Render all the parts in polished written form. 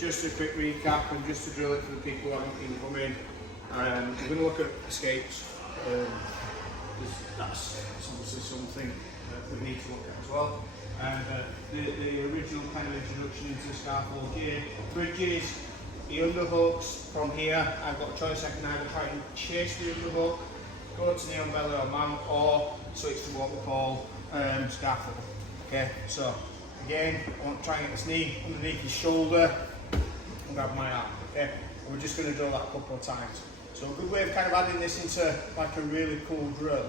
just a quick recap and just to drill it for the people who haven't been coming. We're going to look at escapes. That's obviously something that we need to look at as well. And the original kind of introduction into the Scaf Hold gear, bridges, the underhooks from here. I've got a choice. I can either try and chase the underhook, go to knee on belly or mount, or switch to what we call Scaf Hold. Okay, so again, I want to try and get this knee underneath his shoulder and grab my arm. Okay, and we're just going to drill that a couple of times. So a good way of kind of adding this into like a really cool drill,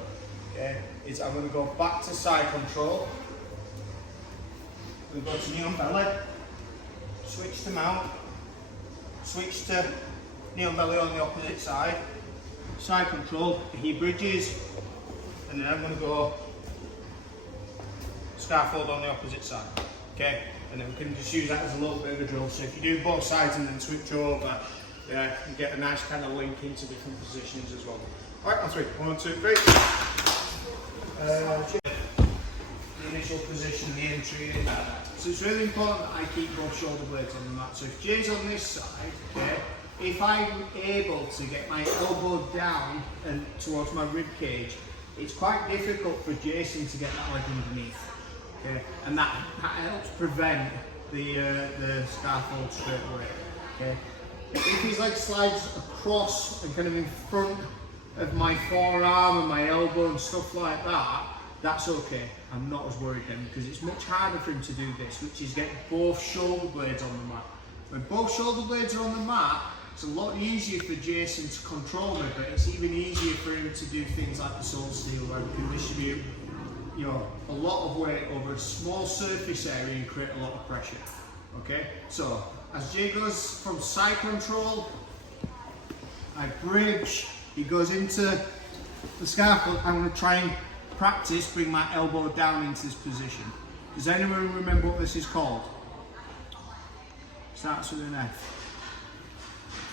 okay, is I'm going to go back to side control. I'm going to go to knee on belly, switch to mount, switch to knee on belly on the opposite side, side control, he bridges, and then I'm going to go Scaf Hold on the opposite side, okay? And then we can just use that as a little bit of a drill. So if you do both sides and then switch over, you get a nice kind of link into different positions as well. All right, on three. 1, 2, 3. The initial position, the entry in. So it's really important that I keep both shoulder blades on the mat. So if Jay's on this side, okay, if I'm able to get my elbow down and towards my rib cage, it's quite difficult for Jason to get that leg underneath. Okay, and that helps prevent the Scaf Hold straight away. Okay, if his leg slides across and kind of in front of my forearm and my elbow and stuff like that, that's okay. I'm not as worried then, because it's much harder for him to do this, which is get both shoulder blades on the mat. When both shoulder blades are on the mat, it's a lot easier for Jason to control me, but it's even easier for him to do things like the soul steel, where we can distribute, you know, a lot of weight over a small surface area and create a lot of pressure. Okay, so as Jay goes from side control, I bridge, he goes into the Scaf Hold. I'm going to try and practice bring my elbow down into this position. Does anyone remember what this is called? Starts with an F.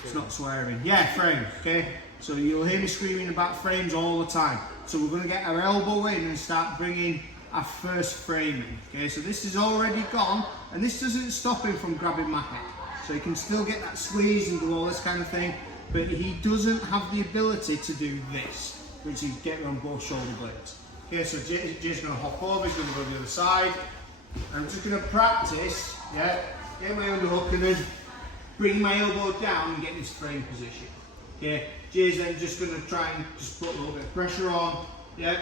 It's not swearing. Yeah, frame. Okay, so you'll hear me screaming about frames all the time. So we're going to get our elbow in and start bringing our first frame in. Okay, so this is already gone, and this doesn't stop him from grabbing my head. So he can still get that squeeze and do all this kind of thing, but he doesn't have the ability to do this, which is get on both shoulder blades. Okay, so Jay's going to hop over, he's going to go to the other side. I'm just going to practice, yeah, get my underhook and then bring my elbow down and get this frame position. Okay, Jay's then just going to try and just put a little bit of pressure on, yeah,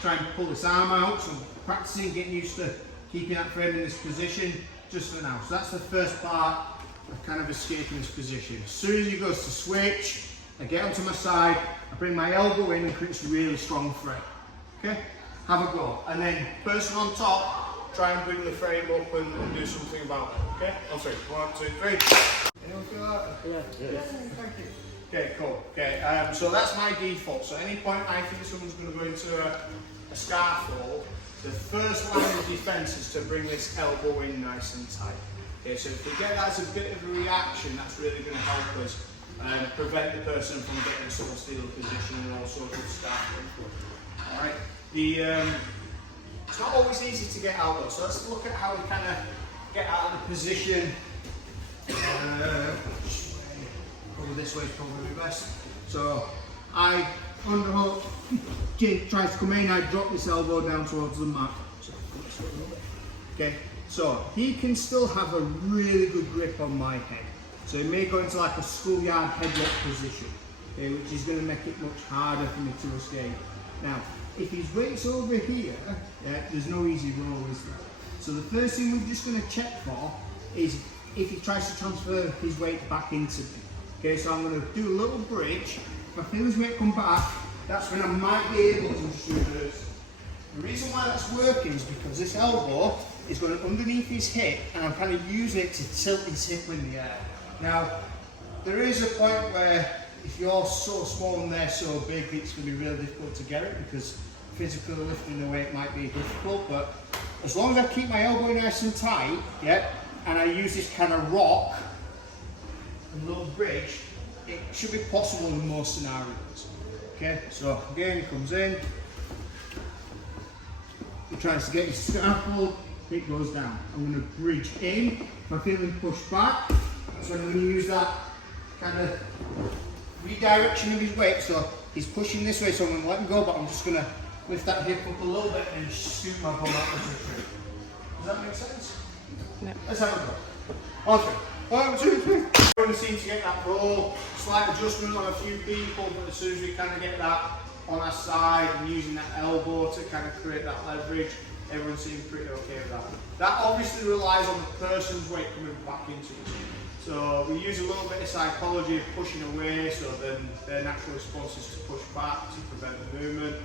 try and pull this arm out. So practicing, getting used to keeping that frame in this position just for now. So that's the first part of kind of escaping this position. As soon as he goes to switch, I get onto my side, I bring my elbow in and create this really strong frame. Okay, have a go. And then person on top, try and bring the frame up and do something about it. Okay, on three. 1, 2, 3. Anyone feel that? Yeah. Thank you. Okay, cool. Okay, so that's my default. So at any point I think someone's going to go into a Scaf Hold, the first line of defence is to bring this elbow in nice and tight. Okay, so if we get that as a bit of a reaction, that's really going to help us prevent the person from getting a sort of steal position and also good Scaf Hold. Alright, it's not always easy to get out though, so let's look at how we kind of get out of the position. Probably this way is probably best. So I underhook, Jay tries to come in, I drop this elbow down towards the mat. Okay, so he can still have a really good grip on my head. So he may go into like a schoolyard headlock position, okay, which is going to make it much harder for me to escape. Now, if his weight's over here, yeah, there's no easy roll, is there? So the first thing we're just going to check for is if he tries to transfer his weight back into me. Okay, so I'm going to do a little bridge. If I feel his weight come back, that's when I might be able to just reverse. The reason why that's working is because this elbow is going underneath his hip and I'm kind of using it to tilt his hip in the air. Now, there is a point where if you're so small and they're so big, it's going to be really difficult to get it because physically lifting the weight might be difficult, but as long as I keep my elbow nice and tight, yeah, and I use this kind of rock, a little bridge, it should be possible in most scenarios. Okay, so again, he comes in, he tries to get his Scaf Hold, it goes down. I'm going to bridge in, if I feel him push back, So when you use that kind of redirection of his weight, so he's pushing this way, so I'm going to let him go, but I'm just going to lift that hip up a little bit and scoot my bum out of the tree. Does that make sense? No. Let's have a go. On three. 1, 2, 3. Everyone seems to get that roll, slight adjustment on a few people, but as soon as we kind of get that on our side and using that elbow to kind of create that leverage, everyone seems pretty okay with that. That obviously relies on the person's weight coming back into it. So we use a little bit of psychology of pushing away, so then their natural response is to push back to prevent the movement.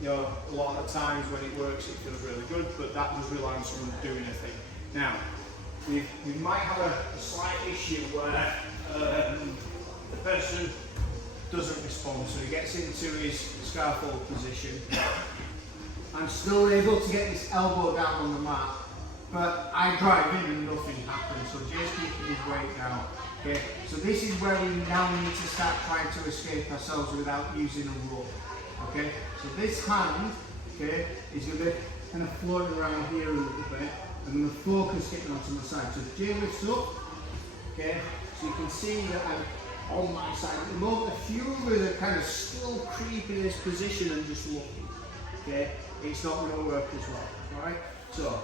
You know, a lot of times when it works, it feels really good, but that does rely on someone doing a thing. Now, we might have a slight issue where the person doesn't respond, so he gets into his Scaf Hold position. I'm still able to get this elbow down on the mat, but I drive in and nothing happens, so Jay's keeping his weight down. Okay, so this is where we now need to start trying to escape ourselves without using a rope. Okay, so this hand, okay, is going to be kind of floating around here a little bit. I'm going to focus getting onto my side. So Jay lifts up, okay, so you can see that I'm on my side. At the moment, a few of us are kind of still creeping this position and just looking, okay, it's not going to work as well, alright, so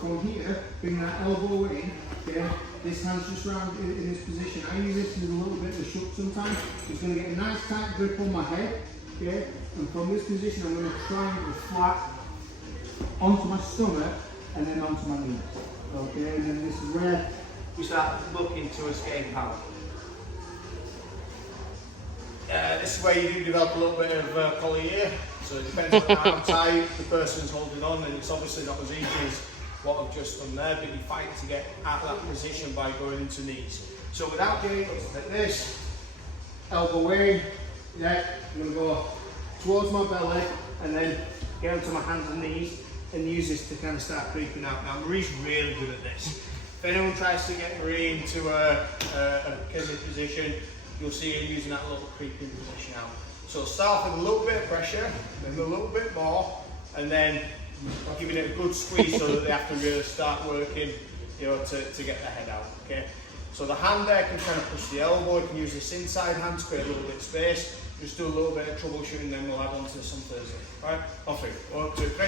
from here, bring that elbow in, okay, this hand's just round in this position. I use this with a little bit of a shuck sometimes. It's going to get a nice tight grip on my head, okay, and from this position I'm going to triangle flat onto my stomach and then onto my knees, okay, and then this is where we start looking to escape out. This is where you do develop a little bit of collier, so it depends on how tight the person's holding on, and it's obviously not as easy as what I've just done there, but you fight to get out of that position by going into knees. So without getting like this, elbow in, yeah, I'm going to go towards my belly and then get onto my hands and knees and use this to kind of start creeping out. Now Marie's really good at this. If anyone tries to get Marie into a kizzy position, you'll see her using that little creeping position out. So start with a little bit of pressure, then a little bit more, and then giving it a good squeeze so that they have to really start working, you know, to get their head out, okay? So the hand there can kind of push the elbow, you can use this inside hand to create a little bit of space, just do a little bit of troubleshooting, then we'll add on to some Thursday. Alright, off we go. 1, 2, 3.